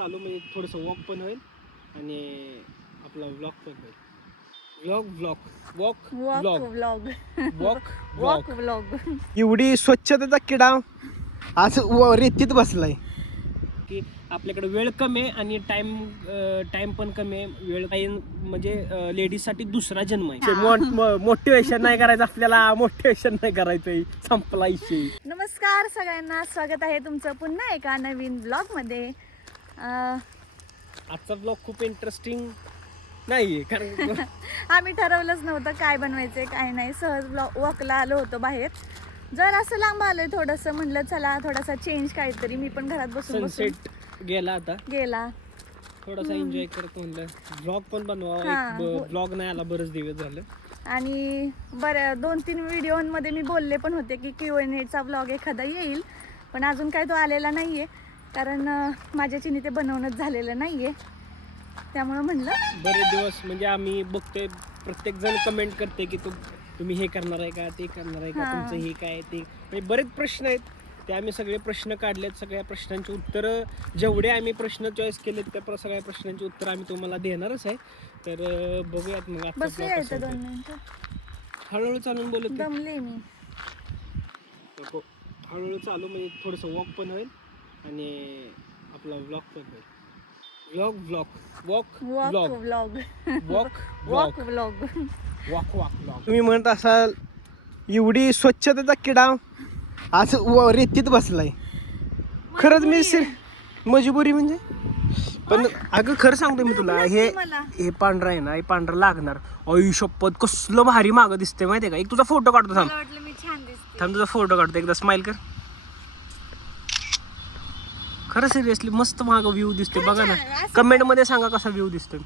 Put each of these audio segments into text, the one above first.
चालू म्हणजे थोडंसं वॉक पण होईल आणि आपला व्लॉग पण होईल. Walk vlog. एवढी स्वच्छतेचा किडा आज रेतीत बसलाय की आपल्याकडे वेळ कमी आहे आणि टाइम पण कमी आहे. वेळ काही म्हणजे लेडीजसाठी दुसरा जन्म आहे. मोटिवेशन नाही करायचं आपल्याला, मोटिवेशन नाही करायचंय, संपला विषय. नमस्कार सगळ्यांना, स्वागत आहे तुमचं पुन्हा एका नवीन ब्लॉग मध्ये. आजचा ब्लॉग खूप इंटरेस्टिंग नाहीये कारण आम्ही ठरवलंच नव्हतं काय बनवायचंय काय नाही, सहज वॉकला आलो होतो बाहेर. जर असं लांब आलोय थोडंसं, म्हणलं चला थोडासा चेंज काहीतरी. मी पण घरात बसून सनसेट गेला आता, गेला थोडासा एन्जॉय करतो म्हणलं. ब्लॉग पण बनवा, ब्लॉग नाही आला बरेच दिवस झालं. आणि बरं 2-3 व्हिडिओमध्ये मी बोलले पण होते की Q&Aचा ब्लॉग एखादा येईल, पण अजून काय तो आलेला नाहीये कारण माझ्या चिनी ते बनवणंच झालेलं नाहीये. त्यामुळं म्हणलं बरेच दिवस म्हणजे आम्ही बघतोय प्रत्येक जण कमेंट करते की तुम्ही हे करणार आहे का, ते करणार आहे का, तुमचं हे काय ते, म्हणजे बरेच प्रश्न आहेत. ते आम्ही सगळे प्रश्न काढलेत. सगळ्या प्रश्नांची उत्तरं, जेवढे आम्ही प्रश्न चॉईस केलेत त्या सगळ्या प्रश्नांची उत्तरं आम्ही तुम्हाला देणारच आहे. तर बघूयात मग बसूया इथं 2 मिनिटं. हळूहळू चालून बोलत दमले मी. हळूहळू चालू म्हणजे थोडंसं वॉक पण होईल आणि आपला व्लॉग पण होईल. तुम्ही म्हणत असाल एवढी स्वच्छतेचा किडा आज रेतीत बसलाय. खरंच मी मजबुरी म्हणजे, पण अगं खरं सांगतो मी तुला, हे पांढरा आहे ना, हे पांढरा लागणार. आई शपथ कसलं भारी मागं दिसते माहितीये का. एक तुझा फोटो काढतो, थांब थांब तुझा फोटो काढतो, एकदा स्माइल कर. खरं सिरियसली मस्त मागं व्ह्यू दिसते बघा ना. कमेंट मध्ये सांगा कसा व्ह्यू दिसतोय.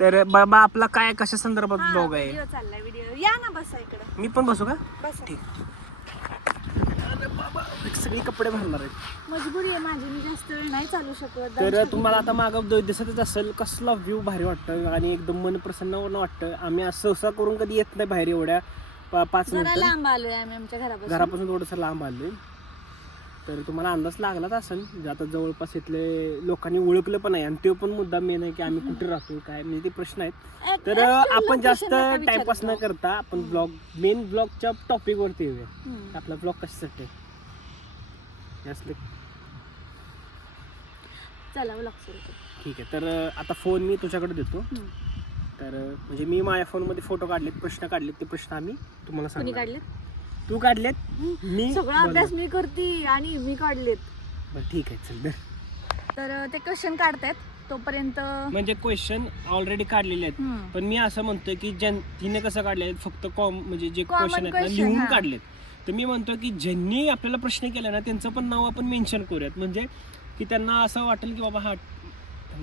तर बाबा आपला काय कशा संदर्भात ब्लॉग आहे. या ना बसा इकडे. मी पण बसू का? बसा. ठीक. अरे बाबा सगळे कपडे भरणार आहेत. मजबुरी आहे माझी, मी जास्त वेळ नाही चालू शकत. तर तुम्हाला आता मागं दिसतच असेल कसला व्ह्यू भारी वाटतं आणि एकदम मन प्रसन्न वाटतं. आम्ही असं सहसा करून कधी येत नाही बाहेर एवढ्या 5 मिनिटं. लांब आलोय आम्ही आमच्या घरापासून थोडंसं लांब आलोय. तर तुम्हाला अंदाज लागलाच असेल. आता जवळपास इथले लोकांनी ओळखलं पण आहे आणि तो पण मुद्दा मेन आहे की आम्ही कुठे राहतो काय, म्हणजे ते प्रश्न आहेत. तर आपण जास्त टाइमपास न करता आपण मेन ब्लॉगच्या टॉपिक वरती येऊया. आपला ब्लॉग कशासाठी असले. चला ब्लॉग सुरू करू. ठीक आहे. तर आता फोन मी तुझ्याकडे देतो. तर म्हणजे मी माझ्या फोनमध्ये फोटो काढलेत, प्रश्न काढलेत, ते प्रश्न आम्ही तुम्हाला कोणी सांगू. काढले? तू काढलेत, मी सगळा अभ्यास मी करते आणि मी काढलेत. बरं ठीक आहे चल. तर ते क्वेश्चन काढतायत तोपर्यंत, म्हणजे क्वेश्चन ऑलरेडी काढलेले आहेत, पण मी असं म्हणतोय की तिने कसं काढले फक्त म्हणजे जे क्वेश्चन आहेत ना लिहून काढलेत. तर मी म्हणतो की ज्यांनी आपल्याला प्रश्न केला ना त्यांचं पण नाव आपण मेन्शन करूयात, म्हणजे की त्यांना असं वाटेल की बाबा हा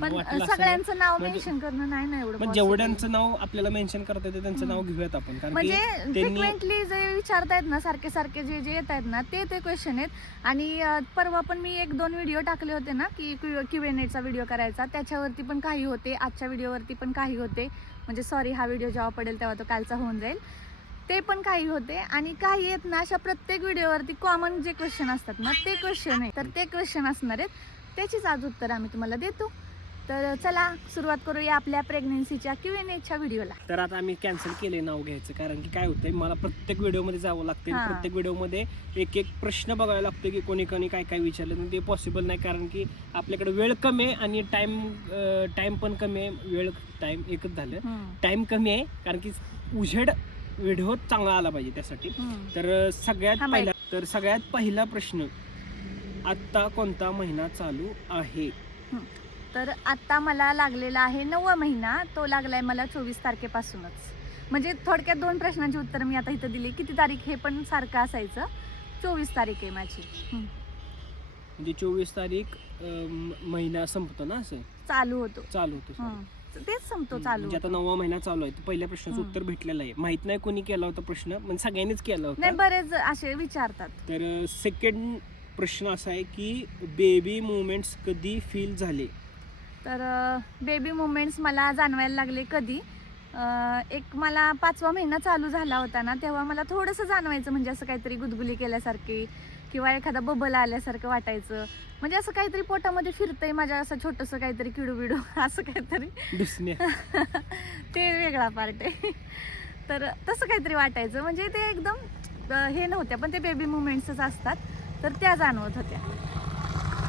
पण सगळ्यांचं नाव मेन्शन करणं नाही ना एवढं. पण जेवढ्यांचं नाव आपल्याला मेन्शन करता येते त्यांचं नाव घेऊयात आपण, कारण म्हणजे फ्रिक्वेंटली जे विचारतायत ना, सारखे सारखे जे येत आहेत ना ते क्वेश्चन आहेत. आणि परवा पण मी 1-2 व्हिडिओ टाकले होते ना की Q&Aचा व्हिडिओ करायचा, त्याच्यावरती पण काही होते, आजच्या व्हिडिओवरती पण काही होते. म्हणजे सॉरी, हा व्हिडिओ जेव्हा पडेल तेव्हा तो कालचा होऊन जाईल, ते पण काही होते. आणि काही आहेत ना अशा प्रत्येक व्हिडिओवरती कॉमन जे क्वेश्चन असतात ना ते क्वेश्चन आहे. तर ते क्वेश्चन असणार आहेत, त्याचीच आज उत्तर आम्ही तुम्हाला देतो. तर चला सुरुवात करूया आपल्या प्रेग्नेन्सीच्या Q&Aच्या व्हिडिओला. तर आता आम्ही कॅन्सल केले नाव घ्यायचं, कारण की काय होतंय मला प्रत्येक व्हिडिओमध्ये जावं लागते. प्रत्येक व्हिडिओमध्ये एक प्रश्न बघायला लागतो की कोणी काय काय विचारलं. ते पॉसिबल नाही, कारण की आपल्याकडे वेळ कमी आहे आणि टाइम पण कमी आहे. टाइम एकच झालं, टाइम कमी आहे कारण की उजेड व्हिडिओ चांगला आला पाहिजे त्यासाठी. तर सगळ्यात पहिला प्रश्न, आत्ता कोणता महिना चालू आहे? तर आता मला लागलेला आहे 9वा महिना. तो लागलाय मला 24 तारखेपासूनच. म्हणजे थोडक्यात 2 प्रश्नांची उत्तर मी आता इथं दिली. किती तारीख हे पण सारखं असायचं. 24 तारीख आहे माझी. म्हणजे 24 तारीख महिना संपतो ना, असं चालू होतो तेच संपतो चालू. म्हणजे आता 9वा महिना चालू आहे. पहिल्या प्रश्नाचं उत्तर भेटलेलं आहे. माहित नाही कोणी केला होता प्रश्न, म्हणजे सगळ्यांनीच केला होता. नाही, बरेच असे विचारतात. तर सेकंड प्रश्न असा आहे की बेबी मुवमेंट्स कधी फील झाले? तर बेबी मुवमेंट्स मला जाणवायला लागले कधी, एक मला 5वा महिना चालू झाला होता ना तेव्हा मला थोडंसं जाणवायचं, म्हणजे असं काहीतरी गुदगुली केल्यासारखी किंवा एखादा बबल आल्यासारखं वाटायचं. म्हणजे असं काहीतरी पोटामध्ये फिरतंय माझ्या, असं छोटंसं काहीतरी किडू बिडू असं काहीतरी दुसऱ्या ते वेगळा पार्ट आहे. तर तसं काहीतरी वाटायचं. म्हणजे ते एकदम हे नव्हत्या, पण ते बेबी मुवमेंट्सच असतात. तर त्या जाणवत होत्या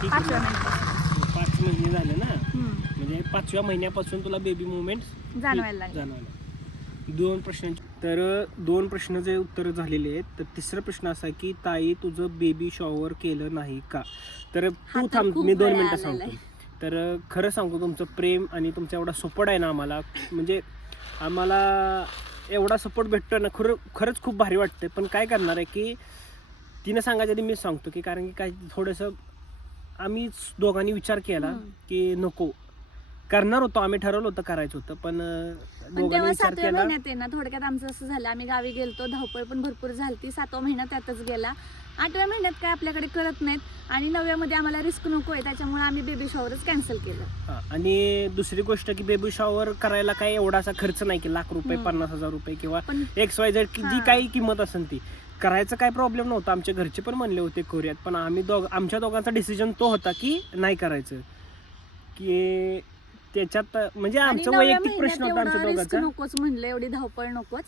ठीक 5व्या आहे. महिन्यापासून. 5 महिने झाले ना, हम्म. म्हणजे 5व्या महिन्यापासून तुला बेबी मुवमेंट जाणवायला लागलं. जाणवलं. 2 प्रश्नांची तर 2 प्रश्नाचे उत्तर झालेले आहेत. तर तिसरा प्रश्न असा की ताई तुझं बेबी शॉवर केलं नाही का? तर हा तू तर थांब, खूप मी 2 वेळा मिनटं आलेला सांगतो. तर खरं सांगतो, तुमचं प्रेम आणि तुमचा एवढा सपोर्ट आहे ना आम्हाला, म्हणजे आम्हाला एवढा सपोर्ट भेटतो ना, खरंच खूप भारी वाटतं. पण काय करणार आहे की तिनं सांगायच्या आधी मी सांगतो की कारण की काय थोडंसं आम्ही दोघांनी विचार केला की नको करणार होतो, आम्ही ठरवलं होतं करायचं होतं, पण पण दोघांनी तेव्हा विचार 7व्या केला. महिन्यात आहे ना, थोडक्यात आमचं असं झालं, आम्ही गावी गेलतो, धावपळ पण भरपूर झाली. 7व्या महिन्यात त्यातच गेला. 8व्या महिन्यात काय आपल्याकडे करत नाहीत आणि 9व्यामध्ये आम्हाला रिस्क नको आहे, त्याच्यामुळे आम्ही बेबी शॉवरच कॅन्सल केलं. हा, आणि दुसरी गोष्ट की बेबी शॉवर करायला काय एवढा असा खर्च नाही की लाख रुपये, 50,000 रुपये किंवा पण XYZ की जी हा. काही किंमत असेल ती करायचं काय प्रॉब्लेम नव्हता. आमच्या घरचे पण म्हणले होते करूयात, पण आमच्या दोघांचा डिसिजन तो होता की नाही करायचं, की त्याच्यात म्हणजे आणि आमचा 9व्या वैयक्तिक प्रश्न महिन्यात होता आमच्या एवढं रिस्क दोघांचा. नकोच म्हणलं, एवढी धावपळ नकोच,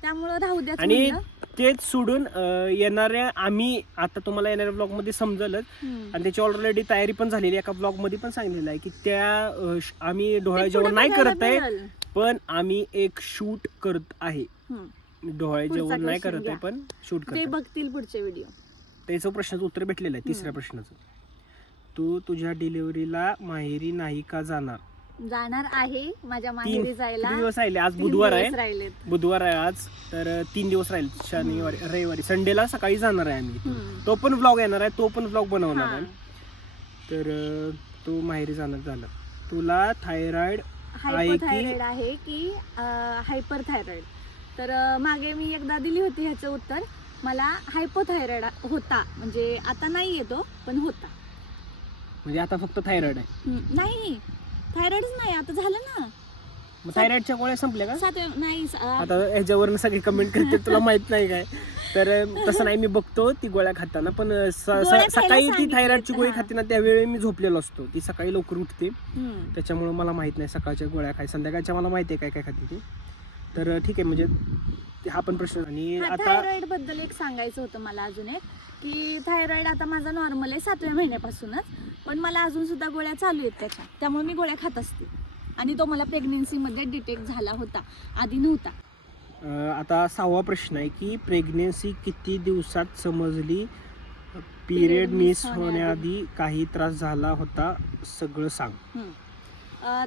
त्यामुळं राहू द्याच आणि म्हणलं. तेच सोडून येणाऱ्या आम्ही आता तुम्हाला येणाऱ्या ब्लॉग मध्ये समजलंच, आणि त्याची ऑलरेडी तयारी पण झालेली, एका ब्लॉग मध्ये पण सांगितलेलं आहे की त्या आम्ही डोहाळे ते जेवण पुढे नाही बघायला करत आहे, मिळेल. पण आम्ही एक शूट करत आहे. हम्म. डोहाळे पुढचा जेवण नाही question करत आहे, घ्या. पण शूट ते करत. बघतील पुढचे व्हिडिओ. त्याचं प्रश्नाचं उत्तर भेटलेलं आहे. तिसऱ्या प्रश्नाचं, तू तुझ्या डिलिव्हरीला माहेरी नाही का जाणार? जाणार आहे माझ्या माहेरी जायला. किती दिवस राहिले? आज 3 बुधवार आहे. दिवस राहिलेत. बुधवार आहे आज, तर 3 दिवस राहील. शनिवारी, रविवारी, संडेला सकाळी जाणार आहे आम्ही. हम्म. तो पण व्लॉग येणार आहे, तो पण व्लॉग बनवणार हा. आहे. तर तू माहेरी जाणार झालं. तुला थायरॉइड आहे की? हायपोथायरॉइड आहे की हायपर थायरॉइड? तर मागे मी एकदा दिली होती ह्याचं उत्तर. मला हायपोथायरॉइड होता, म्हणजे आता नाही येतो, पण होता. म्हणजे आता फक्त थायरॉइड आहे? नाही, थायरॉइडच नाही, आता झालं ना. मग थायरॉइडच्या गोळ्या संपल्या का? नाही आता ह्याच्यावरनं सगळे कमेंट करते तुला माहित नाही काय. तर तसं नाही, मी बघतो ती गोळ्या खाताना, पण खायला सकाळी ती सांगितलं थायरॉइडची गोळी हा. खाते ना, त्यावेळी मी झोपलेलो असतो. ती सकाळी लवकर उठते, हम्म. त्याच्यामुळे मला माहित नाही सकाळच्या गोळ्या काय, संध्याकाळच्या मला माहिती आहे काय काय खाते ती. तर ठीक आहे, म्हणजे हा पण प्रश्न. आणि आता थायरॉइड बद्दल एक सांगायचं होतं मला अजून एक, की थायरॉइड आता माझा नॉर्मल आहे 7व्या महिन्यापासूनच, पण मला अजून सुद्धा गोळ्या चालू आहेत त्याच्या, त्यामुळे मी गोळ्या खात असते. आणि तो मला प्रेग्नेन्सीमध्ये डिटेक्ट झाला होता, आधी नव्हता. आता 6वा प्रश्न आहे की प्रेग्नेन्सी किती दिवसात समजली? पिरियड मिस होण्याआधी काही त्रास झाला होता? सगळं सांग.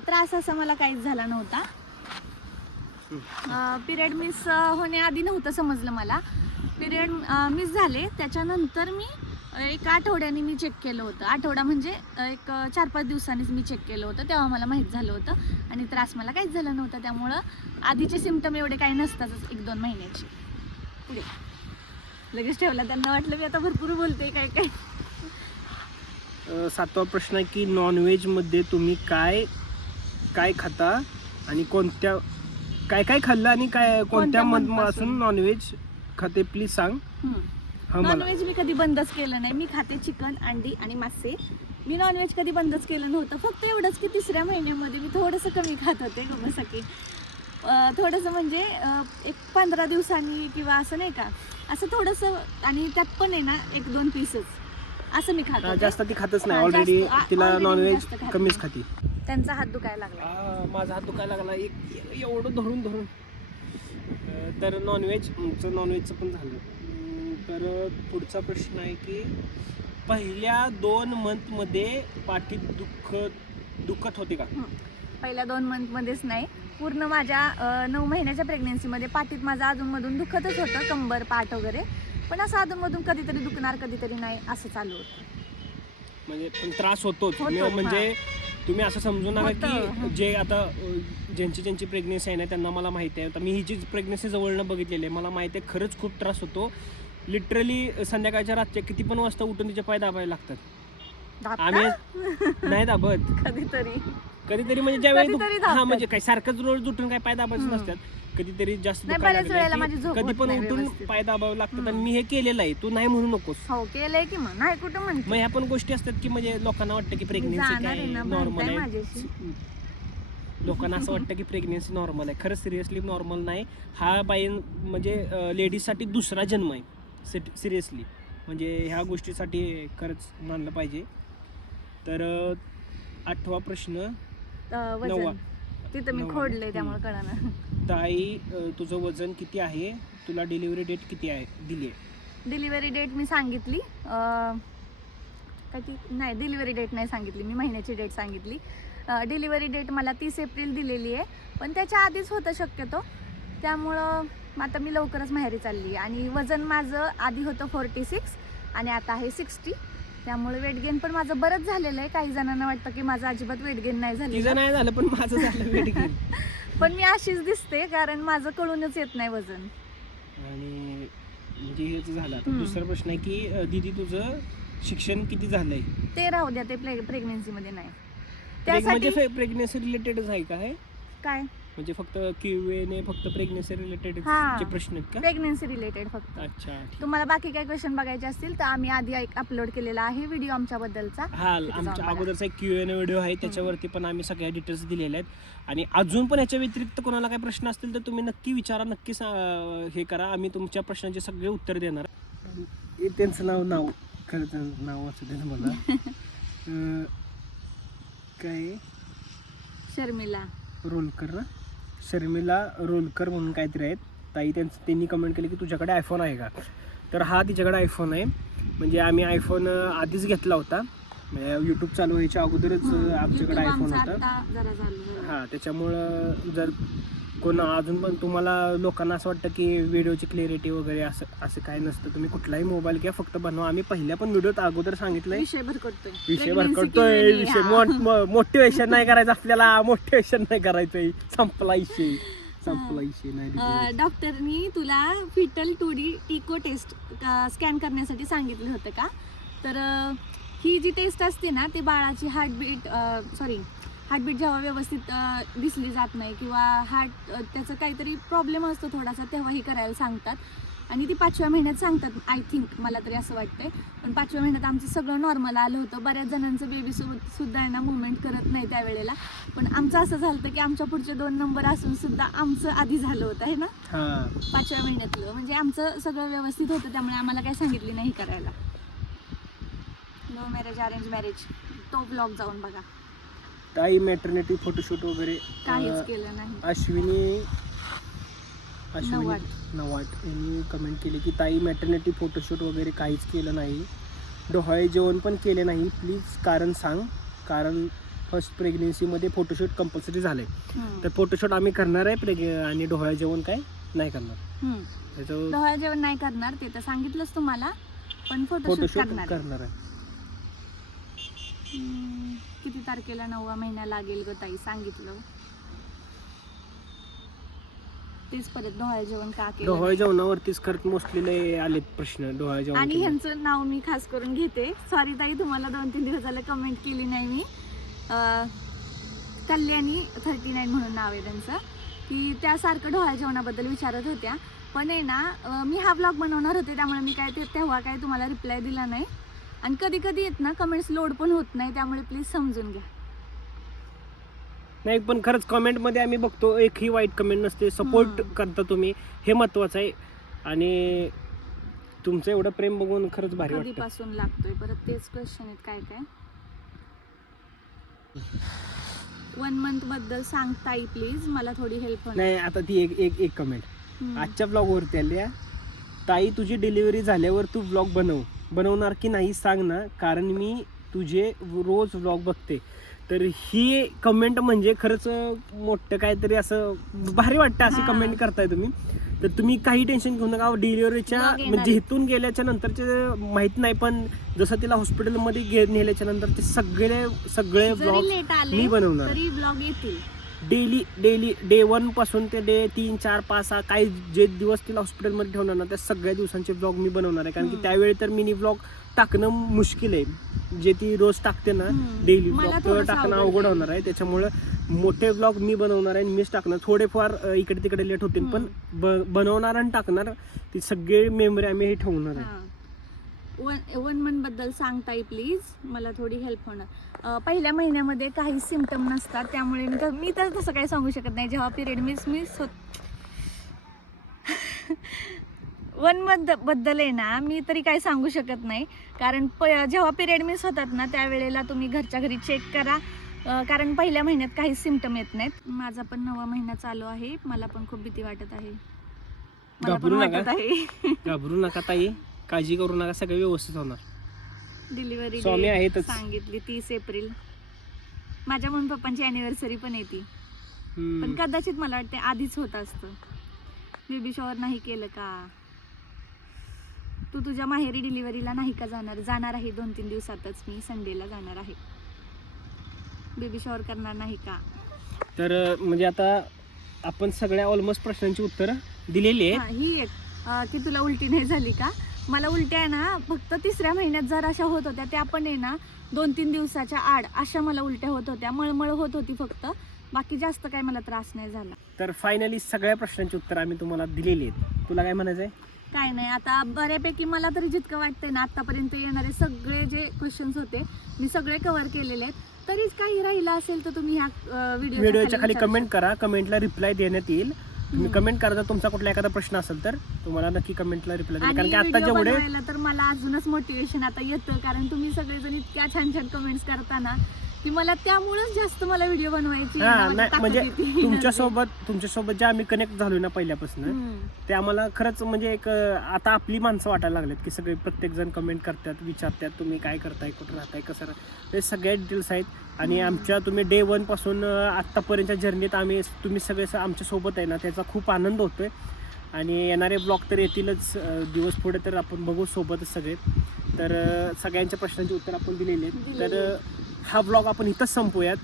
त्रास असा मला काहीच झाला नव्हता. पिरियड मिस होण्याआधी नव्हतं समजलं मला. पिरियड मिस झाले त्याच्यानंतर मी एक आठवड्याने मी चेक केलं होतं. आठवडा म्हणजे एक 4-5 दिवसांनीच मी चेक केलं होतं, तेव्हा मला माहीत झालं होतं. आणि त्रास मला काहीच झाला नव्हता, त्यामुळं आधीचे सिम्पटम एवढे काही नसतातच 1-2 महिन्याची. पुढे लगेच ठेवला, त्यांना वाटलं मी आता भरपूर बोलते काय काय. 7वा प्रश्न आहे की नॉनव्हेजमध्ये तुम्ही काय काय खाता आणि कोणत्या काय काय खाल्लं आणि काय कोणत्या मंथपासून नॉनव्हेज खाते, प्लीज सांग. हा, मला नॉनव्हेज मी कधी बंदच केलं नाही. मी खाते चिकन, अंडी आणि मासे. मी नॉनव्हेज कधी बंदच केलं नव्हतं. फक्त एवढंच की 3ऱ्या महिन्यामध्ये मी थोडंसं कमी खात होते की थोडंसं, म्हणजे एक 15 दिवसांनी किंवा असं नाही का, असं थोडंसं. आणि त्यात पण आहे ना 1-2 पीसच असं मी खात होते. जास्त ती खातच नाही हा, ऑलरेडी, जास्त- तिला already नॉनव्हेज जास्त खात कमीच नाही. खाती. त्यांचा हात दुखायला लागला. माझा हात दुखायला लागला एवढं धरून. तर नॉनव्हेजचं पण झालं. तर पुढचा प्रश्न आहे की पहिल्या 2 मंथमध्ये पाठीत दुखत होते का? पहिल्या 2 मंथमध्येच नाही, पूर्ण माझ्या 9 महिन्याच्या प्रेग्नेन्सीमध्ये पाठीत माझं अधूनमधून दुखतच होतं, कंबर, पाठ वगैरे. पण असं अधूनमधून कधीतरी दुखणार, कधीतरी नाही, असं चालू होतं. म्हणजे पण त्रास होतोच. होतो, म्हणजे तुम्ही असं समजू नका होतं, की जे आता ज्यांची प्रेग्नेन्सी आहे ना त्यांना मला माहिती आहे. आता मी हिची प्रेग्नेन्सी जवळनं बघितलेली आहे, मला माहिती आहे खरंच खूप त्रास होतो. लिटरली संध्याकाळच्या रात्री किती पण वाजता उठून तिचे पाय दाबायला लागतात. आम्ही नाही दाबत, कधीतरी कधीतरी म्हणजे ज्यावेळी कधीतरी हा धावतात. म्हणजे काय सारखंच रोज उठून काय पाय दाबायचे नसतात, कधीतरी जास्त नाही, दुखायला बऱ्याच वेळेला लागलं माझी की झोप कधी होत पण नाही उठून व्यवस्थित. पाय दाबावे लागतात. आणि मी हे केलेलं आहे, तू नाही म्हणू नकोस. हो केलंय की मग नाही कुठं म्हणते. मग ह्या पण गोष्टी असतात की म्हणजे लोकांना वाटतं की प्रेग्नेन्सी जाणार आहे काय ना, नॉर्मल म्हणताय आहे. माझ्याशी. लोकांना असं वाटतं की प्रेग्नेन्सी नॉर्मल आहे, खरंच सिरियसली नॉर्मल नाही. हा बाई म्हणजे लेडीजसाठी दुसरा जन्म आहे सिरियसली. म्हणजे ह्या गोष्टीसाठी खरंच मानलं पाहिजे. तर 8वा प्रश्न, वजन 9वा. तिथं मी 9वा. खोडलंय त्यामुळे कळणार. ताई तुझं वजन किती आहे, तुला डिलिव्हरी डेट किती आहे दिली आहे? डिलिव्हरी डेट मी सांगितली काय ती नाही, डिलिव्हरी डेट नाही सांगितली मी, महिन्याची डेट सांगितली. डिलिव्हरी डेट मला 30 एप्रिल दिलेली आहे, पण त्याच्या आधीच होतं शक्यतो. त्यामुळं आता मी लवकरच माहेरी चालली आहे. आणि वजन माझं आधी होतं 46 आणि आता आहे 60. त्यामुळे वेट गेन पण माझं बरंच झालेलं आहे. काही जणांना वाटतं की माझं अजिबात वेट गेन नाही तिचं झालेलं, नाही झालं पण माझं झालं वेट गेन. पण मी अशीच दिसते कारण माझं कळूनच येत नाही वजन. आणि म्हणजे हेच झालं. आता हम्म. दुसरा प्रश्न आहे की दीदी तुझं शिक्षण किती झालंय? ते राहू द्या, ते प्रेग्नेन्सीमध्ये नाही. म्हणजे त्यासाठी प्रेग्नेन्सी रिलेटेडच आहे का हे? काय म्हणजे फक्त क्यूएने फक्त प्रेग्नेन्सी रिलेटेड हा. चे प्रश्न आहेत का? प्रेग्नेन्सी रिलेटेड फक्त. अच्छा ठीक. तुम्हाला बाकी काय क्वेश्चन बघायचे असतील तर आम्ही आधी अपलोड केलेला आहे व्हिडिओ आमच्याबद्दलचा. हा तिथे जाऊन आमच्या बघा. अगोदरचा एक क्यूएन व्हिडिओ आहे, त्याच्यावरती पण आम्ही सगळ्या डिटेल्स दिलेल्या आहेत. आणि अजून पण याच्या व्यतिरिक्त कोणाला काही प्रश्न असतील तर तुम्ही नक्की विचारा, नक्की हे करा. आम्ही तुमच्या प्रश्नांचे सगळे उत्तर देणार. त्यांचं नाव खरंच नाव असं दे ना मला. काय शर्मिला रोलकर ना, शर्मिला रोलकर म्हणून काहीतरी आहेत ताई. त्यांनी कमेंट केली की तुझ्याकडे आयफोन आहे का? तर हा तिच्याकडे आयफोन आहे. म्हणजे आम्ही आयफोन आधीच घेतला होता, म्हणजे यूट्यूब चालू व्हायच्या अगोदरच आमच्याकडे YouTube आयफोन आमचा होता. आता जरा चालू झालं. हां, त्याच्यामुळं जर कोण अजून पण तुम्हाला लोकांना असं वाटतं की व्हिडिओची क्लिअरिटी वगैरे असं काय नसतं, तुम्ही कुठलाही मोबाईल घ्या, फक्त बनवा. आम्ही पहिल्या पण व्हिडिओत अगोदर सांगितलंय, विषय भरकडतोय. विषय Pregnancy भरकडतोय. Q&A, विषय हा. मोटिवेशन नाही करायचं आपल्याला, मोटिवेशन नाही करायचंय. संपला विषय नाही. डॉक्टरनी तुला foetal 2D eco taste scan करण्यासाठी सांगितलं होतं का? तर ही जी टेस्ट असते ना, ती बाळाची हार्टबीट जेव्हा व्यवस्थित दिसली जात नाही किंवा त्याचं काहीतरी प्रॉब्लेम असतो थोडासा, तेव्हाही करायला सांगतात. आणि ती 5व्या महिन्यात सांगतात, आय थिंक, मला तरी असं वाटतंय. पण 5व्या महिन्यात आमचं सगळं नॉर्मल आलं होतं. बऱ्याच जणांचं बेबी सुद्धा आहे ना मुवमेंट करत नाही त्यावेळेला. पण आमचं असं झालं होतं की आमच्या पुढचे 2 नंबर असून सुद्धा आमचं आधी झालं होतं आहे ना, 5व्या महिन्यातलं. म्हणजे आमचं सगळं व्यवस्थित होतं, त्यामुळे आम्हाला काय सांगितली नाही करायला. लव्ह मॅरेज अरेंज मॅरेज तो ब्लॉग जाऊन बघा. ताई मॅटर्निटी फोटोशूट वगैरे काहीच केलं नाही. अश्विनी नवाट. यांनी कमेंट केली की ताई मॅटर्निटी फोटोशूट वगैरे काहीच केलं नाही, डोहाळे जेवण पण केले नाही, प्लीज कारण सांग. कारण फर्स्ट प्रेग्नेन्सीमध्ये फोटोशूट कंपल्सरी झालं आहे. तर फोटोशूट आम्ही करणार आहे, आणि डोहाळे जेवण काय नाही करणार. त्याचं डोहाळे जेवण नाही करणार, ते तर सांगितलंच तुम्हाला, पण फोटोशूट फोटोशूट करणार. करणार आहे. किती तारखेला 9वा महिना लागेल ग ताई, सांगितलं. तेच परत डोहाळे जेवण का केलं डोहाळे नाही? जेवणावरतीच खरंच मोस्टली आलेत प्रश्न. डोहाळे जेवण आणि केलं. ह्यांचं नाव मी खास करून घेते. सॉरी ताई, तुम्हाला 2-3 दिवस झालं कमेंट केली नाही मी. कल्याणी 39 म्हणून नाव आहे त्यांचं, की त्यासारखं डोहाळे जेवणाबद्दल विचारत होत्या. पण आहे ना, मी हा ब्लॉग बनवणार होते, त्यामुळे मी काय तेव्हा काय तुम्हाला रिप्लाय दिला नाही. आणि कधी कधी येत ना कमेंट्स लोड पण होत नाही, त्यामुळे प्लीज समजून घ्या. नाही पण खरंच कमेंटमध्ये आम्ही बघतो एकही वाईट कमेंट नसते, सपोर्ट करता तुम्ही, हे महत्त्वाचं आहे. आणि तुमचं एवढं प्रेम बघून खरंच भारी वाटतं. कधीपासून लागतोय परत तेच क्वेश्चन आहेत काय काय. 1 month बद्दल सांगताय प्लीज, मला थोडी हेल्प होईल. नाही आता ती एक कमेंट आजच्या ब्लॉगवरती आली आहे. ताई तुझी डिलिव्हरी झाल्यावर तू ब्लॉग बनवणार की नाही सांग ना, कारण मी तुझे रोज व्लॉग बघते. तर ही कमेंट म्हणजे खरंच मोठं काहीतरी असं भारी वाटतं, अशी कमेंट करताय तुम्ही. तर तुम्ही काही टेन्शन घेऊ नका. डिलिव्हरीच्या म्हणजे इथून गेल्याच्या नंतरचे माहित नाही, पण जसं तिला हॉस्पिटलमध्ये नेल्याच्या नंतर ते सगळे ब्लॉग मी बनवणार. तरी ब्लॉग येतील. डेली डे 1 पासून ते डे 3, 4, 5, 6 काही जे दिवस तिला हॉस्पिटलमध्ये ठेवणार ना त्या सगळ्या दिवसांचे ब्लॉग मी बनवणार आहे. कारण की त्यावेळी तर मिनी ब्लॉग टाकणं मुश्किल आहे. जे ती रोज टाकते ना डेली मला ब्लॉग थोडंसं टाकणं अवघड अवघड होणार आहे. त्याच्यामुळे मोठे ब्लॉग मी बनवणार आहे आणि मीच टाकणार. थोडेफार इकडे तिकडे लेट होतील पण बनवणार आणि टाकणार ती सगळी मेमरी आम्ही हे ठेवणार आहे. वन मंथ बद्दल सांगताय प्लीज, मला थोडी हेल्प होणार. पहिल्या महिन्यामध्ये काही सिम्पटम नसतात त्यामुळे मी तर तसं काही सांगू शकत नाही. जेव्हा पिरियड मिस होत 1 मंथ बद्दल आहे ना मी तरी काही सांगू शकत नाही. कारण जेव्हा पिरियड मिस होतात ना त्यावेळेला तुम्ही घरच्या घरी चेक करा. कारण पहिल्या महिन्यात काही सिम्पटम येत नाहीत. माझा पण 9वा महिना चालू आहे. मला पण खूप भीती वाटत आहे. घाबरू नका ताई, काळजी करू नका, सगळं व्यवस्थित होणार. डिलिव्हरी स्वामी आहेतच. सांगितली 30 एप्रिल. माझ्या मम्मी पप्पांची अॅनिव्हर्सरी पण येते. पण कदाचित मला वाटते आधीच होत असतं. बेबी शॉवर नाही केलं का? तू तुझ्या माहेरी डिलिव्हरीला नाही का जाणार आहे 2-3 दिवसातच. मी संडेला जाणार आहे. बेबी शॉवर करणार नाही का? तर म्हणजे आता आपण सगळ्या ऑलमोस्ट प्रश्नांची उत्तरं दिलेली आहेत. ही एक की तुला उलटी नाही झाली का? मला उलट्या आहे ना फक्त 3ऱ्या महिन्यात जर अशा होत होत्या. त्या पण आहे ना 2-3 दिवसाच्या आड अशा मला उलट्या होत होत्या. मळमळ होत होती फक्त. बाकी जास्त काही मला त्रास नाही झाला. तर फायनली सगळ्या प्रश्नांची उत्तर आम्ही तुम्हाला दिलेली आहेत. तुला काय म्हणायचं आहे? काय नाही, आता बऱ्यापैकी मला तरी जितकं वाटतंय ना आतापर्यंत येणारे सगळे जे क्वेश्चन्स होते मी सगळे कव्हर केलेले आहेत. तरीच काही राहिला असेल तर तुम्ही ह्या व्हिडिओच्या खाली कमेंट करा. कमेंटला रिप्लाय देण्यात येईल. तुम्ही कमेंट करा. जर तुमचा कुठला एखादा प्रश्न असेल तर तुम्हाला नक्की कमेंटला रिप्लाय द्या. कारण की आता जेवढे तर मला अजूनच मोटिवेशन आता येतं. कारण तुम्ही सगळेजण इतक्या छान छान कमेंट्स करताना की मला त्यामुळेच जास्त मला व्हिडिओ बनवायची म्हणजे तुमच्यासोबत जे आम्ही कनेक्ट झालोय ना पहिल्यापासून ते आम्हाला खरंच म्हणजे एक आता आपली माणसं वाटायला लागलेत की सगळे प्रत्येक जण कमेंट करतात, विचारतात तुम्ही काय करताय, कुठं राहताय, कसं राहताय, हे सगळ्या डिटेल्स आहेत. आणि आमच्या तुम्ही डे 1 पासून आत्तापर्यंतच्या जर्नीत तुम्ही सगळे आमच्या सोबत आहे ना त्याचा खूप आनंद होतोय. आणि येणारे ब्लॉग तर येतीलच दिवस पुढे, तर आपण बघू सोबतच सगळे. तर सगळ्यांच्या प्रश्नांची उत्तर आपण दिलेली आहेत. तर हा ब्लॉग आपण इथंच संपूयात.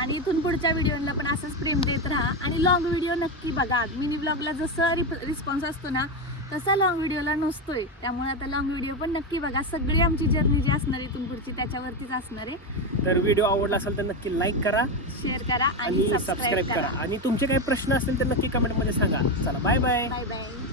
आणि इथून पुढच्या व्हिडिओला पण असंच प्रेम देत राहा. आणि लॉंग व्हिडिओ नक्की बघा. मिनी ब्लॉगला जसं रिस्पॉन्स असतो ना तसा लॉंग व्हिडिओला नसतोय. त्यामुळे आता लॉंग व्हिडिओ पण नक्की बघा. सगळी आमची जर्नी जी असणार आहे इथून पुढची त्याच्यावरतीच असणार आहे. तर व्हिडिओ आवडला असेल तर नक्की लाईक करा, शेअर करा आणि सबस्क्राईब करा. आणि तुमचे काही प्रश्न असतील तर नक्की कमेंटमध्ये सांगा. चला बाय बाय. Bye bye.